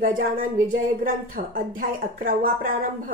गजानन विजय ग्रंथ अध्याय 11 प्रारंभ।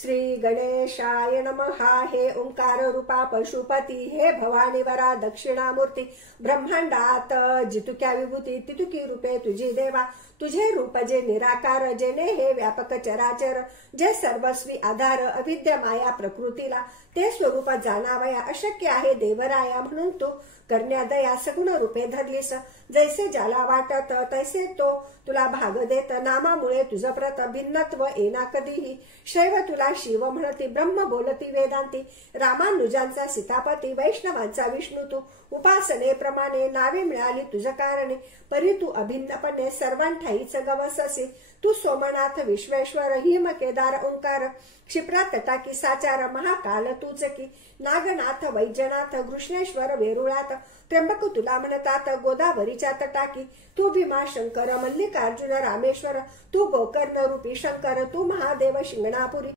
श्री गणेशाय नमः। हे ओंकार रूपा पशुपती, हे भवानीवरा दक्षिणामूर्ती, ब्रह्मांडात जितुक्या विभूती तितुकी रूपे तुझी देवा। तुझे रूप जे निराकार, जेने हे व्यापक चराचर, जे सर्वस्वी आधार अविद्या माया प्रकृतीला ते स्वरूप जाणावया अशक्य आहे देवराया, म्हणून तू करण्या दया सगुण रूपे धरलीस। जैसे ज्याला वाटत तैसे तो तुला भाग देत, नामामुळे तुझ प्रत भिन्नत्व येना कधीही। शैव तुला शिव म्हणती, ब्रह्म बोलती वेदांती, रामानुजांचा सीतापती, वैष्णवांचा विष्णू तू। उपासनेप्रमाणे नावे मिळाली तुझ कारणे, परी तू अभिन्नपणे सर्वांठाईच गवससी। तू सोमनाथ विश्वेश्वर, हिम केदार ओंकार, क्षिप्रा तटाकी साचार, महाकाल तूच की। नागनाथ वैजनाथ घृष्णेश्वर वेरुळात, त्र्यंबक तुला म्हणतात गोदावरीच्या तटाकी। तू भीमा शंकर मल्लिकार्जुन रामेश्वर, तू गोकर्ण रूपी शंकर, तू महादेव शिंगणापुरी।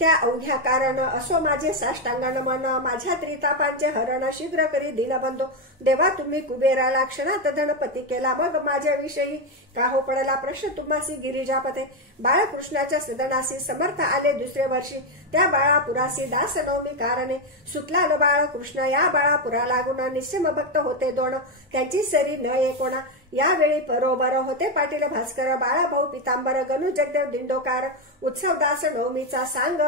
त्या अवघ्या कारण असो माझे साष्टांग नमन, माझ्या त्रितापांचे हरण शीघ्र करी दीनबंधो। देवा तुम्ही कुबेराला क्षणात धनपती केला, मग माझ्याविषयी का हो पडला प्रश्न तुम्हासी गिरिजापते। बाळकृष्णाच्या सदनासी समर्थ आले दुसरे वर्षी, त्या बाळापुरासी दास नवमी कारणे। सुटला न बाळकृष्ण या बाळापुरा लागून, निस्सिम भक्त होते दोन, त्यांची सरी न एकोणा। यावेळी बरोबर होते पाटील भास्कर, बाळाभाऊ पितांबर, गणू जगदेव दिंडोकार। उत्सवदास नवमीचा सांग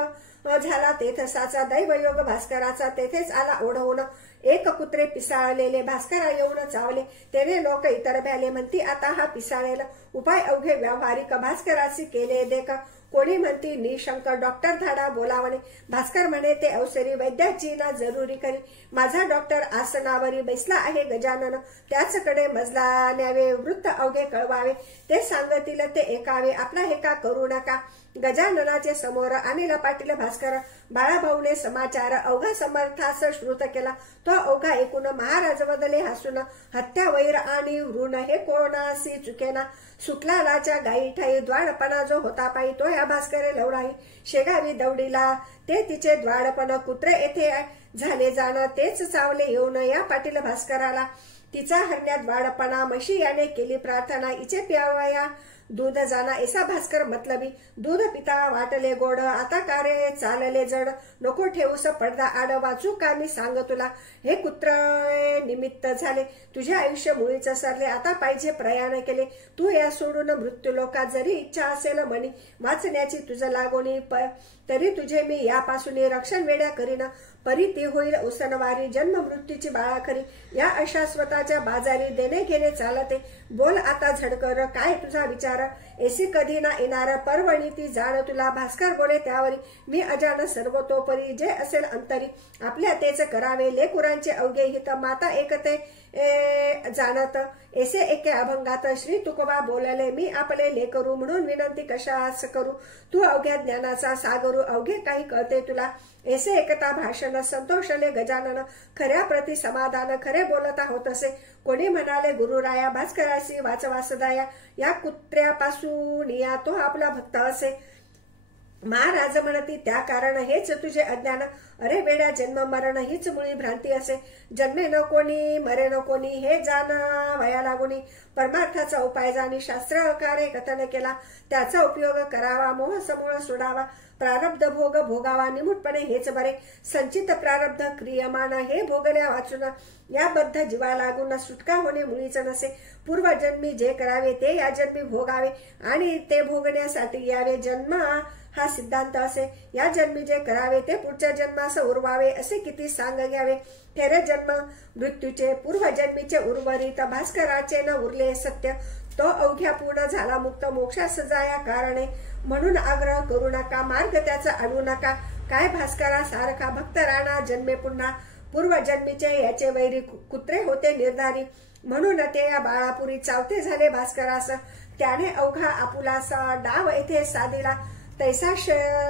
झाला तेथसाचा, दैवयोग भास्कराचा तेथेच आला ओढवून। एक कुत्रे पिसाळलेले भास्करा येऊन चावले, तेने लोक इतर भ्याले, म्हणती आता हा पिसाळेल। उपाय अवघे व्यावहारिक भास्करासी केले देख, कोणी म्हणती निशंक डॉक्टर धाडा बोलावणे। भास्कर म्हणे ते अवसरी वैद्याची ना जरुरी करी, माझा डॉक्टर आसनावरी बैसला आहे गजानन, त्याचकडे मजला न्यावे वृत्त अवघे कळवावे। ते सांगतील ते ऐकावे, आपला हे का करू नका। गजाननाचे समोर आणला पाटील भास्कर, बाळाभाऊने समाचार अवघा समर्थास श्रुत केला। तो अवघा ऐकून महाराज बदले हसून, हत्या वैर आणि ऋण हे कोणासी चुकेना। सुटलालाच्या गाई ठाई द्वाडपणा जो होता पायी, तो या भास्करे लवडाई। शेगावी दौडीला ते तिचे द्वाडपण, कुत्रे येथे झाले जाण, तेच चावले येऊन या पाटील भास्कराला। तिचा हरण्यात द्वाडपणा, म्हशी याने केली प्रार्थना, इचे प्यावया दूध जाना। ऐसा भास्कर मतलबी, दूध पिता वाटले गोड, आता कारे चालले जड। नको ठेवूस पडदा आड, वाचू का मी सांग तुला। हे कुत्र निमित्त झाले, तुझे आयुष्य मुळीच सरले, आता पाहिजे प्रयाण केले। तू या सोडून मृत्यू लोका, जरी इच्छा असेल मनी वाचण्याची तुझ लागोनी, तरी तुझे मी यापासून रक्षण वेड्या करीन। परी ती होईल उसनवारी, जन्म मृत्यूची बाळा खरी। या अशाश्वताच्या बाजारी देणे घेणे चालते, बोल आता झडकर काय तुझा विचार। ऐसी कधी ना येणार पर्वणी ती जाण तुला, भास्कर बोले त्यावरी मी अजान सर्वतोपरी। जे असेल अंतरी आपल्या तेच करावे, लेकुरांचे अवघे हित माता एकते जाणत। ऐसे एके अभंगात श्री तुकोबा बोलले, मी आपले लेकरू म्हणून विनंती कशास करू। तू अवघ्या ज्ञानाचा सागरू, अवघे काही कळते तुला। ऐसे एकता भाषण संतोषले गजानन, खऱ्या प्रति समाधान खरे बोलता होत असे। कोणी म्हणाले गुरुराया भास्करासी वाचवास दया, या कुत्र्यापासून या तो आपला भक्त असे। महाराज म्हणती त्या कारण हेच तुझे अज्ञान, अरे वेड्या जन्म मरण हीच मुळी भ्रांती असे। जन्मे न कोणी मरे न कोणी, हे जाण वया लागुनी। परमार्थाचा उपाय जाणी शास्त्रकारे कथन केला, त्याचा उपयोग करावा मोह समूळ सोडावा। प्रारब्ध भोग भोगावा निमुटपणे हेच बरे, संचित प्रारब्ध क्रियमान हे भोगल्या वाचून। या बद्ध जीवा लागून सुटका होणे मुळीच नसे। पूर्वजन्मी जे करावे ते या जन्मी भोगावे, आणि ते भोगण्यासाठी यावे जन्म हा सिद्धांत असे। या जन्मी जे करावे ते पुढच्या जन्मास उरवावे, असे किती सांग घ्यावे। तेरे जन्म मृत्यूचे पूर्वजन्मीचे उर्वरित, भास्कराचे न उरले सत्य। तो अवघ्या पूर्ण झाला मुक्त, मोक्षास जाया कारणे। म्हणून आग्रह करू नका, मार्ग त्याचा अडू नका। काय भास्करा सारखा भक्त राणा जन्मे पुन्हा, पूर्वजन्मीचे याचे वैरी कुत्रे होते निर्धारी। म्हणून ते या बाळापुरी चावते झाले भास्करास, त्याने अवघा आपुलासा डाव येथे साधिला। तैसा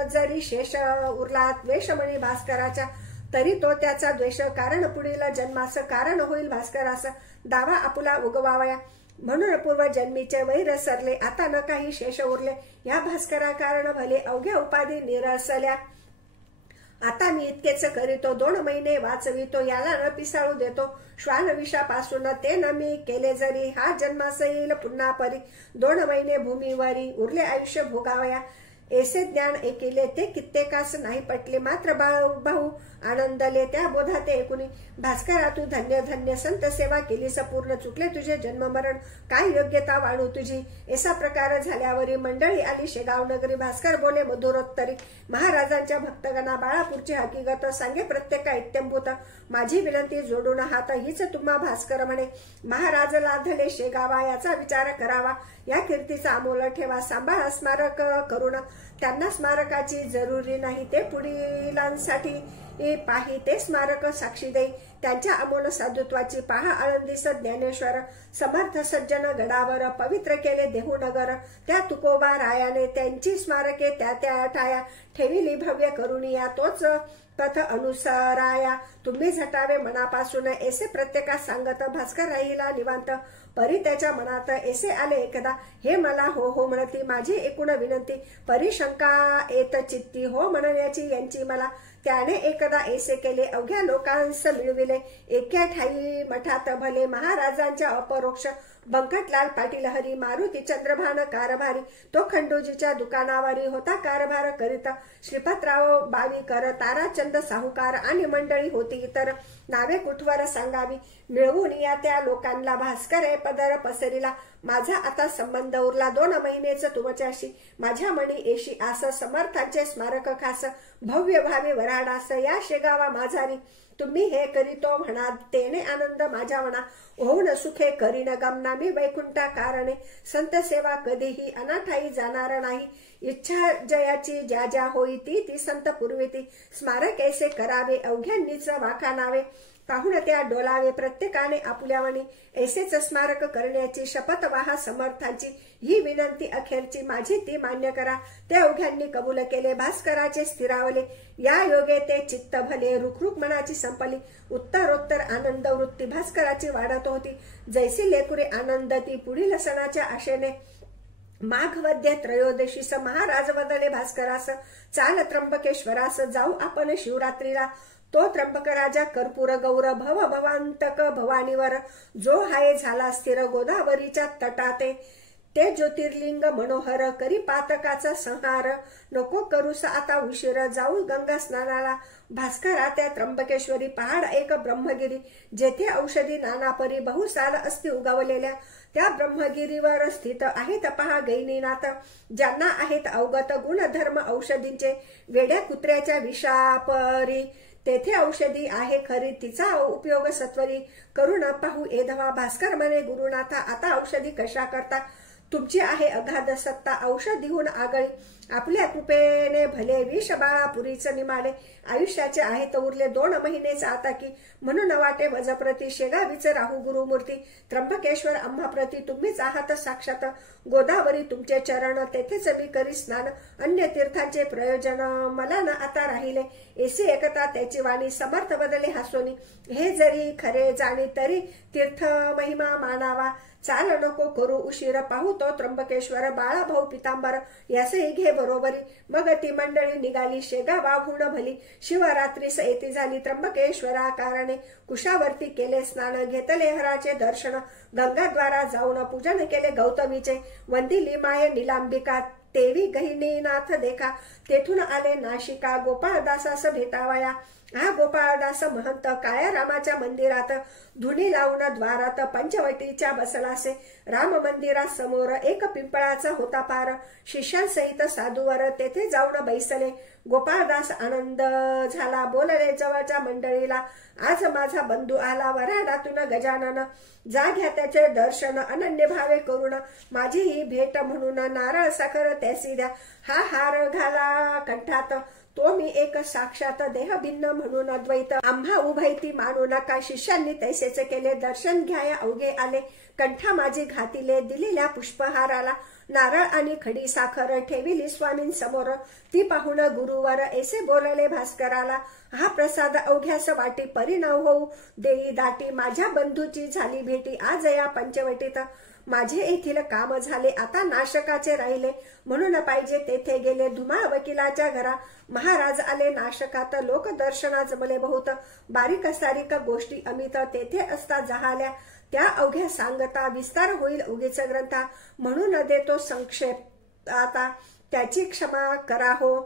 जरी शेष उरला द्वेषमणी भास्कराच्या, तरी तो त्याचा द्वेष कारण पुढील जन्मास कारण होईल भास्करास। दावा आपुला उगवावया, म्हणून पूर्वजन्मीचे वैर सरले, आता न काही शेष उरले। या भास्करा कारण भले अवघ्या उपाधी निरसल्या, आता मी इतकेच करीतो, 2 महिने वाचवितो, याला न पिसाळू देतो. श्वान विषापासून ते न मी केले जरी, हा जन्मास येईल पुन्हा परी. 2 महिने भूमीवरी उरले आयुष्य भोगावया. ऐसे ज्ञान ऐकिले ते कित्येकास नाही पटले. मात्र भाऊ आनंदले त्या बोधाते ऐकुनी. भास्करा तू धन्य धन्य, संत सेवा केलीस पूर्ण. चुकले तुझे जन्म मरण, काय योग्यता वाढू तुझी. ऐसा प्रकार झाल्यावरी मंडळी आली शेगाव नगरी. भास्कर बोले मधुरोत्तरी, महाराजांच्या भक्तगणा बाळापूरची हकीकत सांगे प्रत्येका इत्यंभूत. माझी विनंती जोडून हात हीच तुम्हा भास्कर म्हणे. महाराज लाधले शेगावा, याचा विचार करावा. या कीर्तीचा अमोल ठेवा, सांभाळा स्मारक करून. त्यांना स्मारकाची जरुरी नाही, ते पुढीलांसाठी पाही ते स्मारक साक्षी देई. त्यांच्या अमोल साधुत्वाची पहा आळंदीस ज्ञानेश्वर. समर्थ सज्जन गडावर पवित्र केले देहूनगर. त्या तुकोबा रायाने त्यांची स्मारके त्या त्या ठाया ठेविली भव्य करुणिया. तोच पथ अनुसराया तुम्ही झटावे मनापासून. ऐसे प्रत्येकास सांगत भास्कर राहिला निवांत. परी त्याच्या मनात ऐसे आले एकदा, हे मला हो हो म्हणती माझी एकूण विनंती. परी शंका येत चित्ती, हो म्हणण्याची यांची मला. त्याने एकदा ऐसे केले, अवघ्या लोकांस मिळविले. एका ठाई मठात भले, महाराजांच्या अपरोक्ष. बंकटलाल पाटील हरी, मारुती चंद्रभान कारभारी. तो खंडोजीच्या दुकानावरी होता कारभार करीत. श्रीपतराव बावीकर, ताराचंद साहुकार आणि मंडळी होती इतर. नावे कुठवर सांगावी, मिळवून या त्या लोकांना. भास्कर पदर पसरिला, माझा आता संबंध उरला. 2 महिनेच तुमच्याशी, माझ्या मणी येशी आस. समर्थांचे स्मारक खास, भव्य व्हावे वराडास. या शेगावा माझारी, तुम्ही हे करीतो म्हणा. तेने आनंद माझ्या मना, होऊन सुखे करीन गमना. मी वैकुंठा कारणे, संत सेवा कधीही अनाठाई जाणार नाही. इच्छा जयाची ज्या ज्या होई ती ती संत पुरविती. स्मारक ऐसे करावे, अवघ्यांनीच वाखाणावे. पाहून त्या डोलावे प्रत्येकाने आपुल्यावणी. ऐसेच स्मारक करण्याची शपथ वाहा समर्थांची. ही विनंती अखेरची माझी ती मान्य करा. ते अवघ्यांनी कबूल केले, भास्कराचे स्थिरावले. या योगे ते चित्त भले, रुखरुख मनाची संपली. उत्तरोत्तर आनंद वृत्ती भास्कराची वाढत होती. जैसी लेकुरे आनंदती पुढील सणाच्या आशेने. माघवद्य त्रयोदशीस महाराज वदले भास्करास, चाल त्र्यंबकेश्वरास जाऊ आपण शिवरात्रीला. तो त्र्यंबक राजा कर्पूर गौर भव भवांतक भवानीवर. जो हाय झाला स्थिर गोदावरीच्या तटाते. ते ज्योतिर्लिंग मनोहर करी पातकाचा संहार. नको करूस आता उशीर, जाऊ गंगा स्नानाला. भास्करा त्या त्र्यंबकेश्वरी पहाड एक ब्रह्मगिरी. जेथे औषधी नानापरी बहुसाल असती उगवलेल्या. त्या ब्रह्मगिरीवर स्थित आहेत पहा गैनीनाथ. ज्यांना आहेत अवगत गुणधर्म औषधींचे. वेड्या कुत्र्याच्या विषापरी तेथे औषधी आहे खरी. तिचा उपयोग सत्वरी करून पाहू एधवा. भास्कर म्हणे गुरुनाथा, आता औषधी कशा करता. तुमची आहे अगाध सत्ता, औषधीहून आगळी. आपल्या कृपेने भले विष बाळापुरीच निमाले. आयुष्याचे आहेत उरले 2 महिनेच आता की. म्हणून वाटे वजप्रती शेगावीच राहू गुरुमूर्ती. त्र्यंबकेश्वर आम्हाप्रती तुम्हीच आहात साक्षात. गोदावरी तुमचे चरण, तेथेच मी करी स्नान. अन्य तीर्थांचे प्रयोजन मला न आता राहिले. ऐसी एकता त्याची वाणी, समर्थ बदले हासोनी. हे जरी खरे जाणी तरी तीर्थ महिमा मानावा. चाल नको करू उशीर, पाहू तो त्र्यंबकेश्वर. बाळा भाऊ पितांबर यासही घे बरोबरी. मग ती मंडळी निघाली शेगावाहून भली. शिवरात्रीस येती झाली त्र्यंबकेश्वरा कारणे. कुशावरती केले स्नान, घेतले हराचे दर्शन. गंगाद्वारा जाऊन पूजन केले गौतमीचे. वंदिली माय निलांबिका, तेवी गहिनीनाथ देखा. तेथून आले नाशिका, गोपाळदासास भेटावया. हा गोपाळदास महंत काळ्या रामाच्या मंदिरात. धुनी लावून द्वारात पंचवटीच्या बसलासे. राम मंदिरासमोर एक पिंपळाचा होता पार. शिष्यांसहित साधूवर तेथे जाऊन बैसले. गोपाळदास आनंद झाला, बोलले जवळच्या मंडळीला. आज माझा बंधू आला वऱ्हाडातून गजानन. जा घ्या त्याचे दर्शन, अनन्य भावे करून. माझी ही भेट म्हणून नारळ साखर त्यासी द्या. हा हार घाला कंठात, तो मी एक साक्षात देह भिन्न म्हणून अद्वैत. आम्हा उभयती मानू नका. शिष्यांनी तैसेच केले. दर्शन घ्याया अवघे आले. कंठा माझी घातिले दिलेल्या पुष्पहाराला. नारळ आणि खडी साखर ठेविली स्वामींसमोर, ती पाहून गुरुवर ऐसे बोलले भास्कराला, हा प्रसाद अवघ्यास वाटी परिणाम होऊ देई दाटी, माझ्या बंधूची झाली भेटी आज या पंचवटीत, माझे येथील काम झाले आता नाशकाचे राहिले, म्हणून पाहिजे तेथे गेले धुमाळ वकिलाच्या घरा, महाराज आले नाशकात लोकदर्शना जमले बहुत, बारीक सारीक गोष्टी अमित तेथे असता जहाल्या, त्या अवघ्या सांगता विस्तार होईल उगीच ग्रंथा, म्हणून देतो संक्षेप आता त्याची क्षमा करा हो।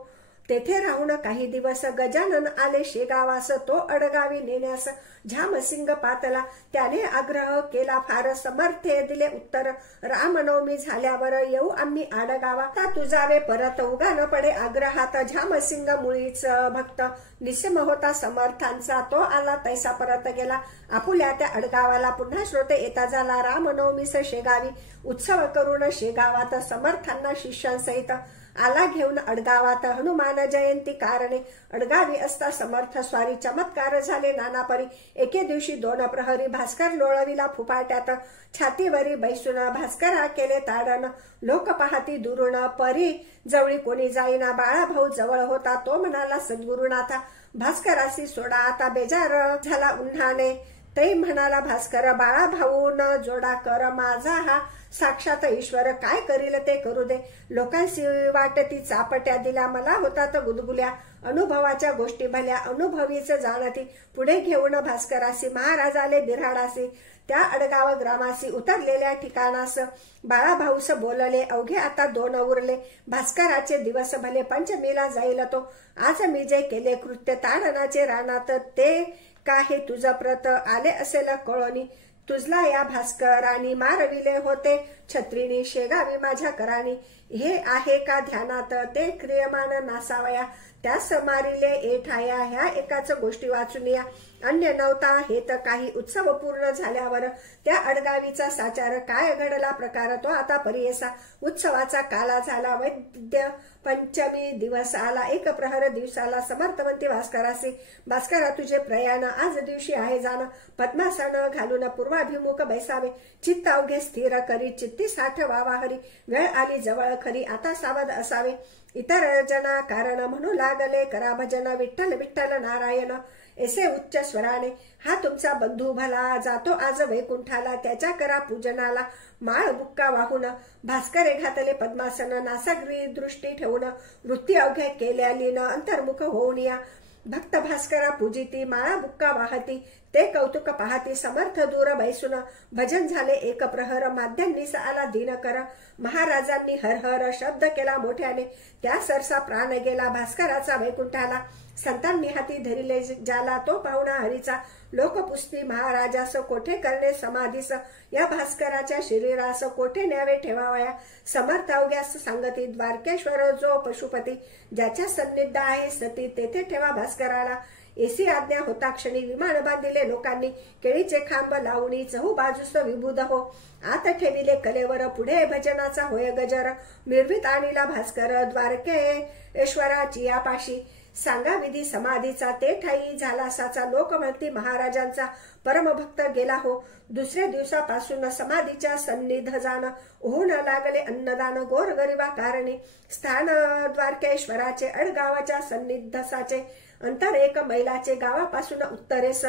तेथे राहून काही दिवस गजानन आले शेगावास, तो अडगावी नेण्यास झामसिंग पातला, त्याने आग्रह केला फार, समर्थे दिले उत्तर, रामनवमी झाल्यावर येऊ आम्ही आडगावा, तुझावे परत उगा न पडे आग्रहात, झामसिंग मुळीच भक्त निसम होता समर्थांचा, तो आला तैसा परत गेला, आपुल्या त्या अडगावाला पुन्हा श्रोते येता झाला, रामनवमीस शेगावी उत्सव करून शेगावात समर्थांना शिष्यांसहित आला घेऊन अडगावात, हनुमान जयंती कारणे अडगावी असता समर्थ स्वारी, चमत्कार झाले नानापरी, एके दिवशी 2 प्रहरी भास्कर लोळविला फुपाट्यात, छातीवरी बैसून भास्करा केले ताडण, लोक पाहती दुरुण परी जवळी कोणी जाईना, बाळा भाऊ जवळ होता तो म्हणाला सद्गुरुनाथा, भास्करासी सोडा आता बेजार झाला उन्हाने, तै म्हणाला भास्कर बाळा भाऊ न जोडा कर, माझा हा साक्षात ईश्वर काय करील ते करू दे, लोकांशी वाटती चापट्या दिल्या, मला होतात गुदगुल्या अनुभवाच्या गोष्टी भल्या, अनुभवीच जाणती पुढे घेऊन भास्करासी, महाराज आले बिऱ्हाडासी, त्या अडगाव ग्रामासी उतरलेल्या ठिकाणास, बाळा भाऊस बोलले अवघे आता 2 उरले, भास्कराचे दिवस भले पंचमीला जाईल तो, आज मी जे केले कृत्य ताडनाचे रानात, ते काही तुझ प्रत आले असेल कळोनी, तुझला या भास्करानी मारविले होते छत्रीनी, शेगावी माझ्या करानी, हे आहे का ध्यानात ते क्रियमान नासावया, त्यास मारिले एठाया, ह्या एकाच गोष्टी वाचून या, अन्य नव्हता हेत काही, उत्सव पूर्ण झाल्यावर त्या अडगावीचा साचार, काय घडला प्रकार तो आता परियसा, उत्सवाचा काला झाला वैद्य पंचमी दिवस आला, 1 प्रहर दिवसाला समर्थवंती भास्करासी, भास्करा तुझे प्रयाण आज दिवशी आहे जाण, पद्मासन घालून पूर्वाभिमुख बैसावे, चित्त अवघे स्थिर करी, चित्ती साठ वावा हरी, वेळ आली जवळ खरी आता सावध असावे, इतर जना कारण म्हणू लागले करा भजन, विठ्ठल विठ्ठल नारायण ऐसे उच्च स्वराने, हा तुमचा बंधू भला जातो आज वैकुंठाला, त्याच्या करा पूजनाला माळ बुक्का वाहून, भास्करे घातले पद्मासन नासाग्री दृष्टी ठेवून, वृत्ती अवघ्या केल्या लीन अंतर्मुख होऊन या, भक्त भास्करा पूजिती माळा बुक्का वाहती, ते कौतुक पाहती समर्थ दूर बैसून, भजन झाले 1 प्रहर माध्यांनीस आला दिनकर, महाराजांनी हर हर शब्द केला मोठ्याने, त्या सरसा प्राण गेला भास्कराचा वैकुंठाला, संतांनी हाती धरिले जाला तो पाहुणा हरीचा, लोकपुस्ती महाराजास कोठे करणे समाधीस, या भास्कराच्या शरीरास कोठे न्यावे ठेवावया, समर्थ अवघ्यास सांगती द्वारकेश्वर जो पशुपती, ज्याच्या सन्निध आहे सती तेथे ठेवा भास्कराला, एसी आज्ञा होता क्षणी विमान बांधिले लोकांनी, केळीचे खांब लावणी चहू बाजूस विबुध हो, आत ठेविले कलेवर पुढे भजनाचा होय गजर, मिरवीत आणीला भास्कर द्वारकेश्वराची यापाशी, सांगा विधी समाधीचा ते ठाई झाला साचा, लोक म्हणती महाराजांचा परमभक्त गेला हो, दुसऱ्या दिवसापासून समाधीच्या सन्निध जाण, होऊन लागले अन्नदान गोरगरिबा कारणे, स्थान द्वारकेश्वराचे अडगावाच्या सन्निधसाचे, अंतर 1 मैलाचे गावापासून उत्तरेस,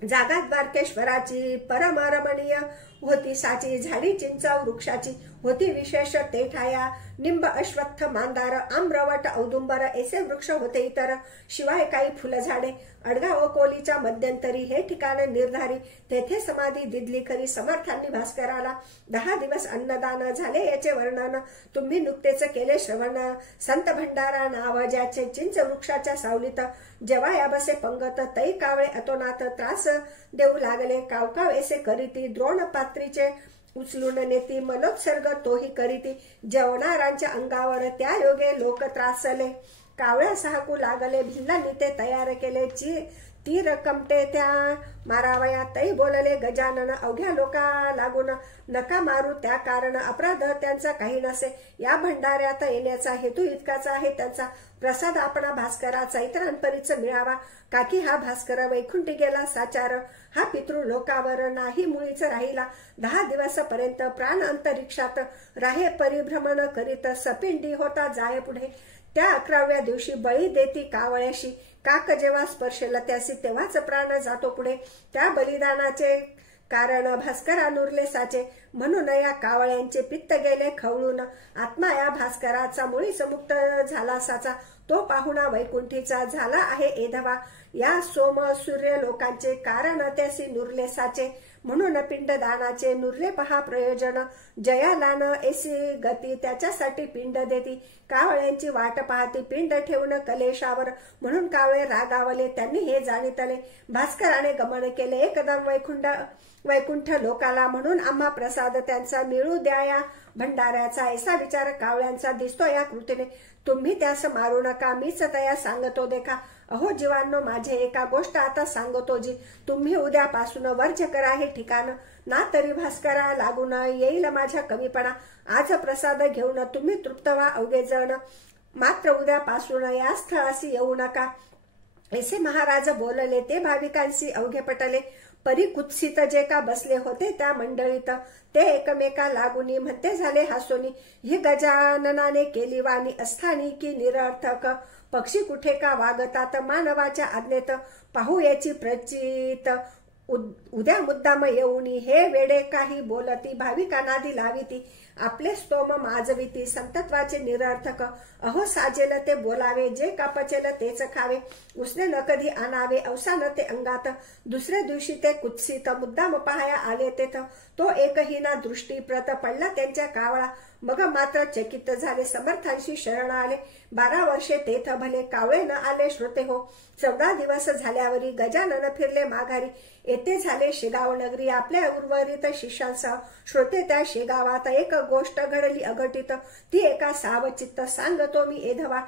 जागा द्वारकेश्वराची परमरमणीय होती साची, झाडी चिंच वृक्षाची होती विशेष ते ठाया, निंब अश्वत्थ मांदार आम्रवट औदुंबर ऐसे वृक्ष होते इतर, शिवाय काही फुलझाडे, अडगाव कोलीच्या मध्यंतरी हे ठिकाण निर्धारी, तेथे समाधी दिदली खरी, समर्थांनी भास्कराला 10 दिवस अन्नदान झाले याचे वर्णन तुम्ही नुकतेच केले श्रवण, संत भंडारा नाव ज्याचे चिंच वृक्षाच्या सावलीत, जेव्हा या बसे पंगत तै कावळे अतोनात, त्रास देऊ लागले कावकाव ऐसे करीती, द्रोण पात्रीचे उचलून नेती, मनोत्सर्ग तोही करीती, जेवणारांच्या अंगावर त्या योगे लोक त्रासले, कावळ्या साहकू लागले भिल्लांनी ते तयार केले, तीर कमटे त्या मारावया तै बोलले गजानन अवघ्या लोका लागून नका मारू त्या कारण अपराध त्यांचा काही नसे या भंडाऱ्यात येण्याचा हेतू इतकाच आहे त्यांचा प्रसाद आपणा भास्कराचा इतरांपरीच मिळावा काकी हा भास्कर वैकुंठी गेला साचार हा पितृ लोकावर नाही मुळीच राहिला 10 दिवसापर्यंत प्राण अंतरिक्षात राहे परिभ्रमण करीत सपिंडी होता जाय पुढे त्या 11व्या दिवशी बळी देती कावळ्याशी काक जेव्हा स्पर्शेला त्यासी तेव्हाच प्राण जातो पुढे त्या बलिदानाचे कारण भास्करा नुरले साचे म्हणून या कावळ्यांचे पित्त गेले खवळून आत्मा या भास्कराचा मुळीच मुक्त झाला साचा तो पाहुणा वैकुंठीचा झाला आहे एधवा या सोम सूर्य लोकांचे कारण त्यासी नुरले साचे म्हणून पिंडदानाचे नुरले पहा प्रयोजन जयालान ऐसी गती त्याच्यासाठी पिंड देती कावळ्यांची वाट पाहती पिंड ठेवून कलेशावर म्हणून कावळे रागावले त्यांनी हे जाणितले भास्कराने गमन केले एकदम वैकुंठ लोकाला म्हणून आम्हा प्रसाद त्यांचा मिळू द्या या भंडाऱ्याचा ऐसा विचार कावळ्यांचा दिसतो या कृतीने तुम्ही त्यास मारू नका मीच तया सांगतो देखा अहो जीवांनो माझे एका गोष्ट आता सांगतो जी तुम्ही उद्यापासून वर्ज्य करा हे ठिकाण ना तरी भास्करा लागून येईल माझ्या कमीपणा आज प्रसाद घेऊन तुम्ही तृप्त व्हा अवघे जण मात्र उद्यापासून या स्थळाशी येऊ नका ऐसे महाराज बोलले ते भाविकांशी अवघे पटले परिकुत्सित जे का बसले होते त्या मंडळीत ते एकमेका लागुनी म्हणते झाले हासोनी ही गजाननाने केली वाणी अस्थानी की निरर्थक पक्षी कुठे का वागतात मानवाच्या आज्ञेत पाहू याची प्रचित उद्या मुद्दाम येऊनी हे वेडे काही बोलती भाविकांनादी लाविती आपले स्तोम माजविती संतत्वाचे निरर्थक अहो साजेल ते बोलावे जे का पचेल तेच खावे उसने न कधी आणावे अवसान ते अंगात दुसऱ्या दिवशी ते कुत्सित मुद्दाम पहाया आले तेथ तो एकही ना दृष्टी प्रत पडला त्यांच्या कावळा मग मात्र चकित झाले समर्थांशी शरण आले 12 वर्षे तेथ भले कावळे न आले श्रोते हो 14 दिवस झाल्यावरी गजानन फिरले माघारी येथे झाले शेगाव नगरी आपल्या उर्वरित शिष्यांसह श्रोते त्या शेगावात एक गोष्ट घडली अघटित ती एका सावचित्त सांगतो मी एधवा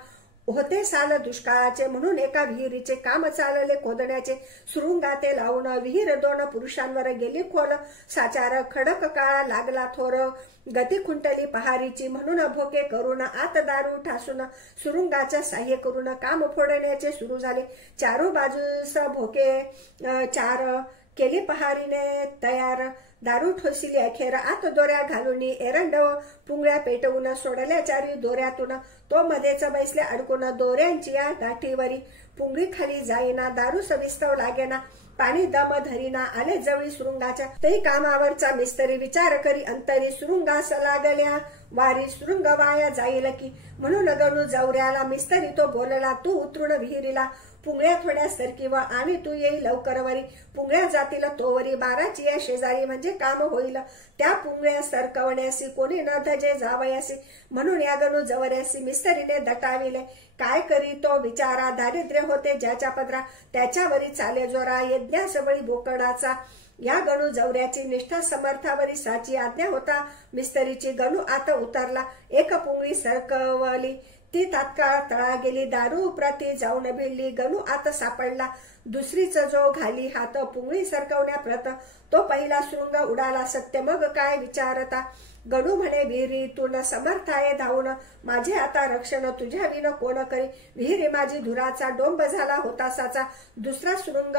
होते साल दुष्काळाचे म्हणून एका विहिरीचे काम चालले खोदण्याचे सुरुंगाते लावून विहीर 2 पुरुषांवर गेली खोल साचार खडक काळा लागला थोर गती खुंटली पहारीची म्हणून भोके करून आत दारू ठासून सुरुंगाचे साह्य करून काम फोडण्याचे सुरू झाले चारू बाजूस भोके 4 केली पहारीने तयार दारू ठोसिली अखेर आत दोऱ्या घालून एरंड पुंगळ्या पेटवून सोडल्या 4 दोऱ्यातून तो मध्येच बैसले अडकून दोऱ्यांची या गाठीवरी पुंगळी खाली जाईना दारू सविस्तव लागेना पाणी दम धरीना आले जवळी सुरुंगाच्या तरी कामावरचा मिस्त्री विचार करी अंतरी सुरुंगास लागल्या वारी सुरुंग वाया जाईल की म्हणून गणू जवऱ्याला मिस्त्री तो बोलला तू उतरून विहिरीला पुंगळ्या थोड्या सरकीव आणि तू येई लवकर वरी पुंगळ्या जातील तोवरी 12ची या शेजारी म्हणजे काम होईल त्या पुंगळ्या सरकवण्यासी कोणी न धजे जावयासी म्हणून या गणू जवऱ्यासी मिस्त्रीने दटाविले काय करी तो बिचारा दारिद्र्य होते ज्याच्या पदरा त्याच्यावरी चाले जोरा यज्ञासबळी बोकडाचा या गणू जवऱ्याची निष्ठा समर्थावरी साची आज्ञा होता मिस्त्रीची गणू आता उतरला एक पुंगळी सरकवली ती तात्काळ तळा गेली दारू प्रती जाऊन भिडली गणू आता सापडला दुसरीच जो घाली हात पुंगळी सरकवण्याप्रत तो पहिला शृंग उडाला सत्य मग काय विचारता गणू म्हणे विहिरीतून समर्थाये धावून माझे आता रक्षण तुझ्या विन कोण करी विहिरी माझी धुराचा डोंब झाला होता साचा दुसरा शृंग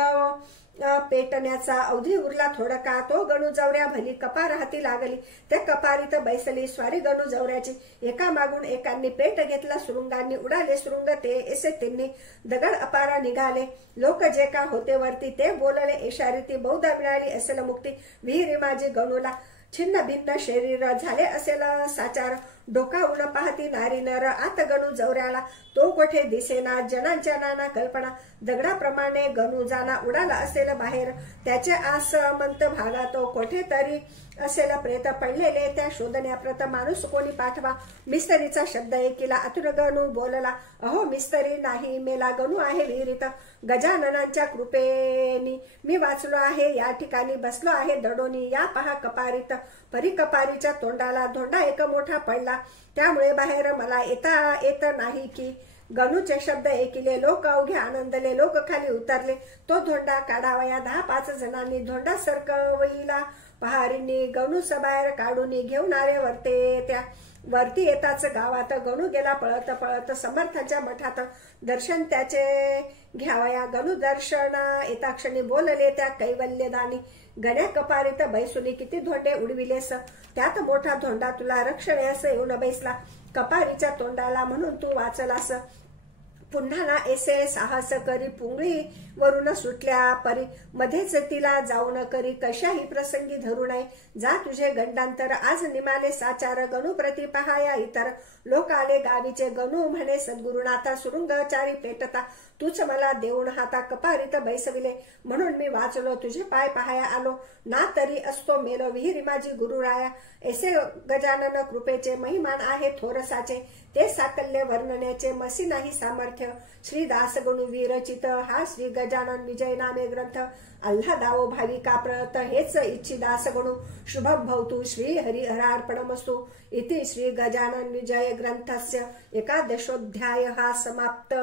पेटण्याचा अवधी उरला थोडका तो गणू जवऱ्या भली कपार हाती लागली त्या कपारीत बैसली स्वारी गणू जवऱ्याची एका मागून एकांनी पेट घेतला सुरुंगांनी उडाले सुरुंग ते एसे त्यांनी दगड अपारा निघाले लोक जे का होते वरती ते बोलले इशारीती बहुधा मिळाली असेल मुक्ती विहिरी माझी गणूला छिन्न भिन्न शरीर झाले असेल साचार डोकावून पाहती नारी नर आत गणू जवऱ्याला तो कोठे दिसेना जनांच्या नाना कल्पना दगडाप्रमाणे गणू जाना उडाला असेल बाहेर त्याचे आसमंत भागात कोठे तरी असेल प्रेत पडलेले त्या शोधण्याप्रत माणूस कोणी पाठवा मिस्त्रीचा शब्द ऐकिला आतुर गणू बोलला अहो मिस्त्री नाही मेला गणू आहे विहिरीत गजाननांच्या कृपेनी मी वाचलो आहे या ठिकाणी बसलो आहे दडोनी या पहा कपारीत परी कपारीच्या तोंडाला धोंडा एक मोठा पडला त्यामुळे बाहेर मला येता येत नाही की गणूचे शब्द ऐकिले लोक अवघे आनंदले, लोक खाली उतरले. तो धोंडा काढावया 10-5 जणांनी, धोंडा सरकवईला पहारींनी. गणू सबाहेर काढून घेऊन आले वरते. त्या वरती येताच गावात गणू गेला पळत पळत समर्थांच्या मठात. दर्शन त्याचे घ्यावया. गणू दर्शना येता क्षणी बोलले त्या कैवल्यदानी. गण्या कपारीत बैसुनी किती धोंडे उडविलेस, त्यात मोठा धोंडा तुला रक्षण्यास येऊन बैसला. कपारीच्या तोंडाला म्हणून तू वाचलास. पुन्हा ना ऐसे साहस करी, पुंगळी वरून सुटल्या परी. मध्येच तिला जाऊन करी, कशाही प्रसंगी धरू नये. जा तुझे गंडांतर, आज निमाले साचार. गणू प्रति पहाया इतर, लोक आले गावीचे. गणू म्हणे सद्गुरुनाथा, सुरुंगचारी पेटता. तूच मला देऊन हाता कपारीत बैसविले, म्हणून मी वाचलो. तुझे पाय पहाया आलो, ना तरी असतो मेलो. विहिरी माझी गुरुराया, ऐसे गजानन कृपेचे. महिमान आहे थोरसाचे, ते साकल्य वर्णण्याचे. मसी नाही सामर्थ्य. श्री दासगणू विरचित हा श्री गजानन विजय नामे ग्रंथ. आल्हादावो भाविका प्रत, हेच इच्छी दासगणू. शुभम भवतु. श्री हरिहरार्पणमस्तु. इति श्री गजानन विजय ग्रंथस्य 11ोऽध्यायः समाप्त.